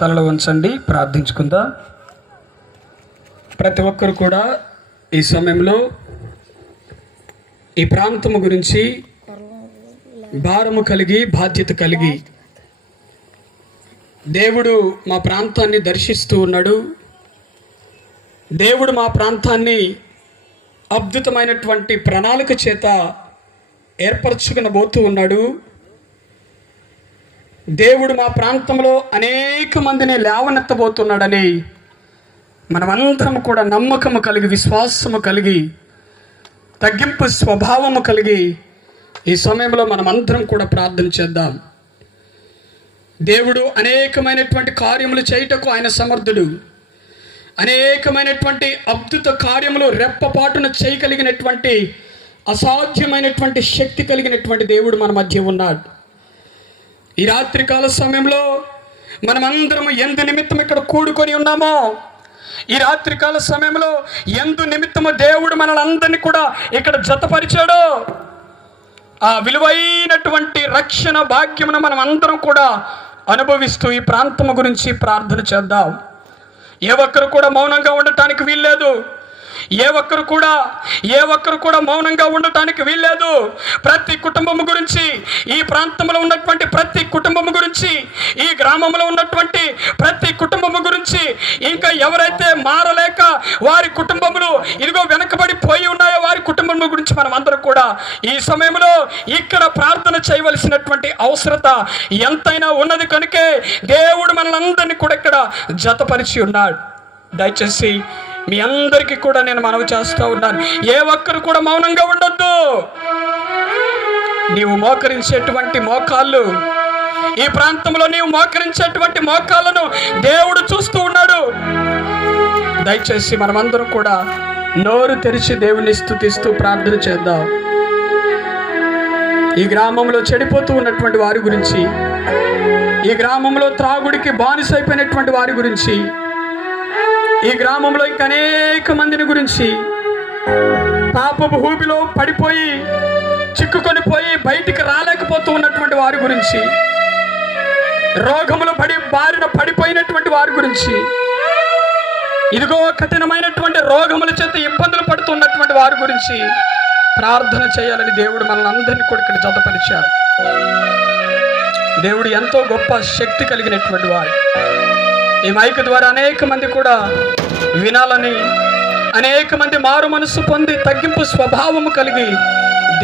తలలో ఉంచండి, ప్రార్థించుకుందాం. ప్రతి ఒక్కరు కూడా ఈ సమయంలో ఈ ప్రాంతము గురించి భారము కలిగి బాధ్యత కలిగి, దేవుడు మా ప్రాంతాన్ని దర్శిస్తూ ఉన్నాడు, దేవుడు మా ప్రాంతాన్ని అద్భుతమైనటువంటి ప్రణాళిక చేత ఏర్పరచుకునబోతూ ఉన్నాడు. దేవుడు మా ప్రాంతంలో అనేక మందిని లేవనెత్తబోతున్నాడని మనమందరం కూడా నమ్మకము కలిగి, విశ్వాసము కలిగి, తగ్గింపు స్వభావము కలిగి ఈ సమయంలో మనమందరం కూడా ప్రార్థన చేద్దాం. దేవుడు అనేకమైనటువంటి కార్యములు చేయుటకు ఆయన సమర్థుడు. అనేకమైనటువంటి అద్భుత కార్యములు రెప్పపాటున చేయగలిగినటువంటి అసాధ్యమైనటువంటి శక్తి కలిగినటువంటి దేవుడు మన మధ్య ఉన్నాడు. ఈ రాత్రికాల సమయంలో మనమందరం ఎందు నిమిత్తం ఇక్కడ కూడుకొని ఉన్నామో, ఈ రాత్రికాల సమయంలో ఎందు నిమిత్తము దేవుడు మనల్ని అందరినీ కూడా ఇక్కడ జతపరిచాడో, ఆ విలువైనటువంటి రక్షణ భాగ్యమును మనం అందరం కూడా అనుభవిస్తూ ఈ ప్రాంతము గురించి ప్రార్థన చేద్దాం. ఏ ఒక్కరు కూడా మౌనంగా ఉండటానికి వీల్లేదు. ఏ ఒక్కరు కూడా మౌనంగా ఉండటానికి వీల్లేదు. ప్రతి కుటుంబము గురించి, ఈ ప్రాంతంలో ఉన్నటువంటి ప్రతి కుటుంబము గురించి, ఈ గ్రామంలో ఉన్నటువంటి ప్రతి కుటుంబము గురించి, ఇంకా ఎవరైతే మారలేక వారి కుటుంబములు ఇదిగో వెనకబడిపోయి ఉన్నాయో వారి కుటుంబం గురించి మనం అందరం కూడా ఈ సమయంలో ఇక్కడ ప్రార్థన చేయవలసినటువంటి అవసరత ఎంతైనా ఉన్నది. కనుకే దేవుడు మనల్ని కూడా ఇక్కడ జతపరిచి ఉన్నాడు. దయచేసి మీ అందరికీ కూడా నేను మనవి చేస్తూ ఉన్నాను, ఏ ఒక్కరు కూడా మౌనంగా ఉండొద్దు. నీవు మోకరించేటువంటి మోకాళ్ళు, ఈ ప్రాంతంలో నీవు మోకరించేటువంటి మోకాళ్ళను దేవుడు చూస్తూ ఉన్నాడు. దయచేసి మనమందరం కూడా నోరు తెరిచి దేవుని స్తుతిస్తూ ప్రార్థన చేద్దాం. ఈ గ్రామంలో చెడిపోతూ ఉన్నటువంటి వారి గురించి, ఈ గ్రామంలో త్రాగుడికి బానిసైపోయినటువంటి వారి గురించి, ఈ గ్రామంలో ఇంకా అనేక మందిని గురించి, పాపపు ఊబిలో పడిపోయి చిక్కుకొని పోయి బయటికి రాలేకపోతూ ఉన్నటువంటి వారి గురించి, రోగములు బారిన పడిపోయినటువంటి వారి గురించి, ఇదిగో కఠినమైనటువంటి రోగముల చేత ఇబ్బందులు పడుతున్నటువంటి వారి గురించి ప్రార్థన చేయాలని దేవుడు మనల్ని అందరినీ కూడా ఇక్కడ జతపరిచాడు. దేవుడు ఎంతో గొప్ప శక్తి కలిగినటువంటి వాడు. ఈ మైక్ ద్వారా అనేక మంది కూడా వినాలని, అనేక మంది మారు మనసు పొంది తగ్గింపు స్వభావము కలిగి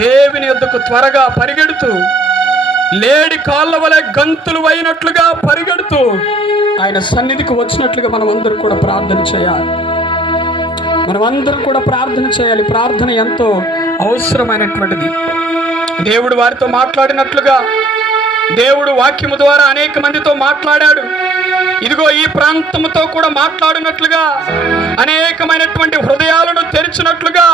దేవుని యొద్దకు త్వరగా పరిగెడుతూ, లేడి కాళ్ళ వలె గంతులు అయినట్లుగా పరిగెడుతూ ఆయన సన్నిధికి వచ్చినట్లుగా మనం అందరం కూడా ప్రార్థన చేయాలి. మనమందరం కూడా ప్రార్థన చేయాలి. ప్రార్థన ఎంతో అవసరమైనటువంటిది. దేవుడు వారితో మాట్లాడినట్లుగా దేవుడు వాక్యము ద్వారా అనేక మందితో మాట్లాడాడు. ఇదిగో ఈ ప్రాంతముతో కూడా మాట్లాడినట్లుగా, అనేకమైనటువంటి హృదయాలను తెరిచినట్లుగా,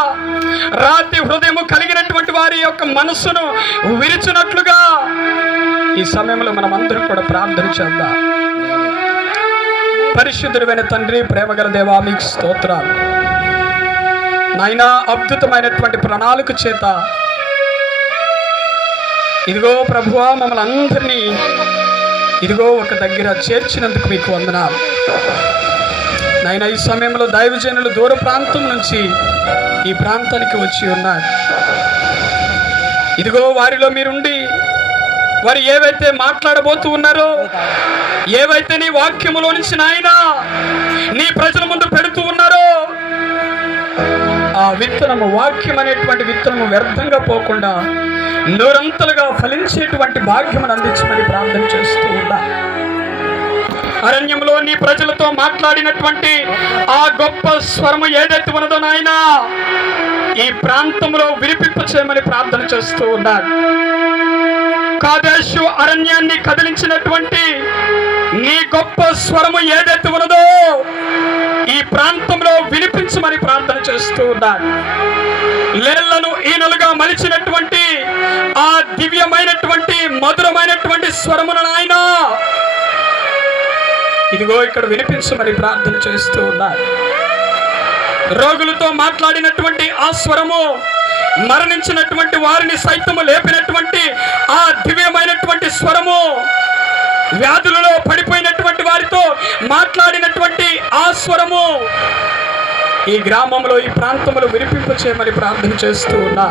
రాతి హృదయము కలిగినటువంటి వారి యొక్క మనస్సును విరిచినట్లుగా ఈ సమయంలో మనం అందరం కూడా ప్రార్థన చేద్దాం. పరిశుద్ధుడైన తండ్రి, ప్రేమగల దేవా, మీకు స్తోత్రాలు నాయనా. అద్భుతమైనటువంటి ప్రణాళిక చేత ఇదిగో ప్రభువా మమ్మల్ని అందరినీ ఇదిగో ఒక దగ్గర చేర్చినందుకు మీకు వందనాలు నాయనా. ఈ సమయంలో దైవజనులు దూర ప్రాంతం నుంచి ఈ ప్రాంతానికి వచ్చి ఉన్నారు. ఇదిగో వారిలో మీరుండి వారు ఏవైతే మాట్లాడబోతూ ఉన్నారో, ఏవైతే నీ వాక్యములో నుంచి నాయనా నీ ప్రజల ముందు పెడుతూ ఉన్నారో, ఆ విత్తనము, వాక్యం అనేటువంటి విత్తనము వ్యర్థంగా పోకుండా నూరంతలుగా ఫలించేటువంటి భాగ్యమును అందించమని ప్రార్థన చేస్తూ ఉన్నా. అరణ్యంలో నీ ప్రజలతో మాట్లాడినటువంటి ఆ గొప్ప స్వరము ఏదైతే ఉన్నదో నాయనా, ఈ ప్రాంతంలో వినిపింప చేయమని ప్రార్థన చేస్తూ ఉన్నాడు. కాదేశు అరణ్యాన్ని కదిలించినటువంటి నీ గొప్ప స్వరము ఏదైతే ఉన్నదో ఈ ప్రాంతంలో వినిపించమని ప్రార్థన చేస్తూ ఉన్నాడు. లేళ్లను ఈనలుగా మలిచినటువంటి ఆ దివ్యమైనటువంటి మధురమైనటువంటి స్వరమును నాయనా ఇదిగో ఇక్కడ వినిపించమని ప్రార్థన చేస్తూ ఉన్నారు. రోగులతో మాట్లాడినటువంటి ఆ స్వరము, మరణించినటువంటి వారిని సైతము లేపినటువంటి ఆ దివ్యమైనటువంటి స్వరము, వ్యాధులలో పడిపోయినటువంటి వారితో స్వరము ఈ గ్రామంలో, ఈ ప్రాంతంలో వినిపింప చేయమని ప్రార్థన చేస్తూ ఉన్నా.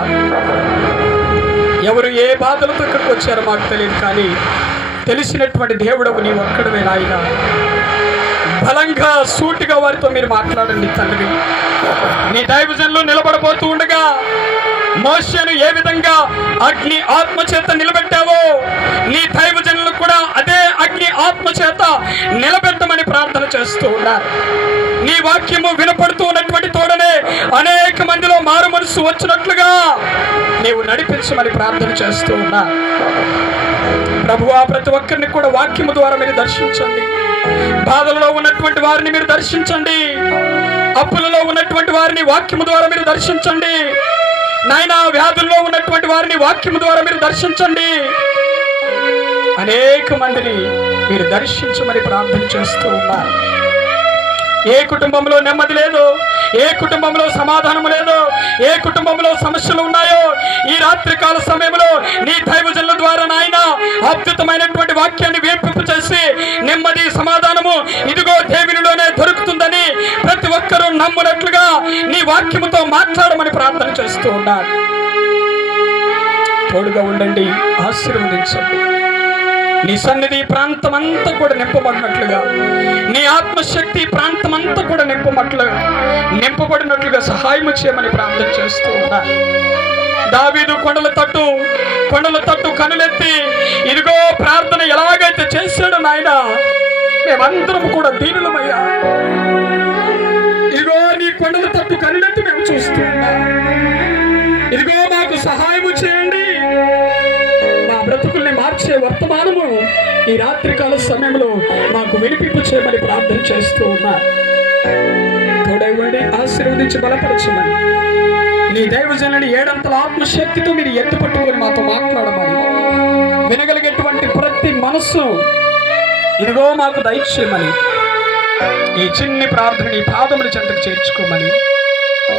ఎవరు ఏ బాధలతో ఇక్కడికి వచ్చారో మాకు తెలియదు, కానీ తెలిసినటువంటి దేవుడవు నీ ఒక్కడవే నాయన. బలంగా సూటిగా వారితో మీరు మాట్లాడండి తండ్రి. నీ దైవజనులు నిలబడబోతూ ఉండగా మోషేను ఏ విధంగా అగ్ని ఆత్మ చేత నిలబెట్టావో నీ దైవజనులు కూడా అదే అగ్ని ఆత్మ చేత నిలబెట్టమని ప్రార్థన చేస్తూ ఉన్నారు. నీ వాక్యము వినపడుతూ ఉన్నటువంటి తోడనే అనేక మందిలో మారు మనసు వచ్చినట్లుగా నీవు నడిపించమని ప్రార్థన చేస్తూ ఉన్నా. ప్రభువా, ప్రతి ఒక్కరిని కూడా వాక్యము ద్వారా మీరు దర్శించండి. బాధలలో ఉన్నటువంటి వారిని మీరు దర్శించండి. అప్పులలో ఉన్నటువంటి వారిని వాక్యము ద్వారా మీరు దర్శించండి. నాయనా, వ్యాధుల్లో ఉన్నటువంటి వారిని వాక్యము ద్వారా మీరు దర్శించండి. అనేక మందిని మీరు దర్శించమని ప్రార్థన చేస్తూ ఉన్నారు. ఏ కుటుంబంలో నెమ్మది లేదు, ఏ కుటుంబంలో సమాధానం లేదు, ఏ కుటుంబంలో సమస్యలు ఉన్నాయో ఈ రాత్రికాల సమయంలో నీ దైవజనుల ద్వారా నాయన అద్భుతమైనటువంటి వాక్యాన్ని వేంపింపు చేసి నెమ్మది సమాధానము ఇదిగో దేవునిలోనే దొరుకుతుందని ప్రతి ఒక్కరూ నమ్మునట్లుగా నీ వాక్యముతో మాట్లాడమని ప్రార్థన చేస్తూ ఉన్నారు. తోడుగా ఉండండి, ఆశీర్వదించండి. నీ సన్నిధి ప్రాంతం అంతా కూడా నింపబడినట్లుగా, నీ ఆత్మశక్తి ప్రాంతం అంతా కూడా నింపబడినట్లుగా సహాయం చేయమని ప్రార్థన చేస్తూ ఉన్నా. దావీదు కొండల తట్టు కనులెత్తి ఇదిగో ప్రార్థన ఎలాగైతే చేశాడో నాయన, మేమందరం కూడా దీనులమయ్యా. ఇదిగో నీ కొండల తట్టు కనులెత్తి మేము చూస్తూ ఉన్నా. ఇదిగో మాకు సహాయము చేయండి. బ్రతుకుల్ని మార్చే వర్తమానము ఈ రాత్రికాల సమయంలో మాకు వినిపింపు చేయమని ప్రార్థన చేస్తూ ఉన్నా. తోడైవండి, ఆశీర్వదించి బలపరచమని నీ దైవజనుని ఏడంతల ఆత్మశక్తితో మీరు ఎత్తుపట్టుకొని మాతో మాట్లాడమని వినగలిగేటువంటి ప్రతి మనస్సు ఇదిగో మాకు దయచేయమని ఈ చిన్ని ప్రార్థన నీ పాదముల చెంతకు చేర్చుకోమని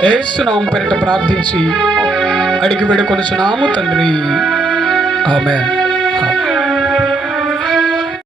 యేసు నామమున పేరిట ప్రార్థించి అడిగి వేడుకొనుచున్నాము తండ్రి. Amen.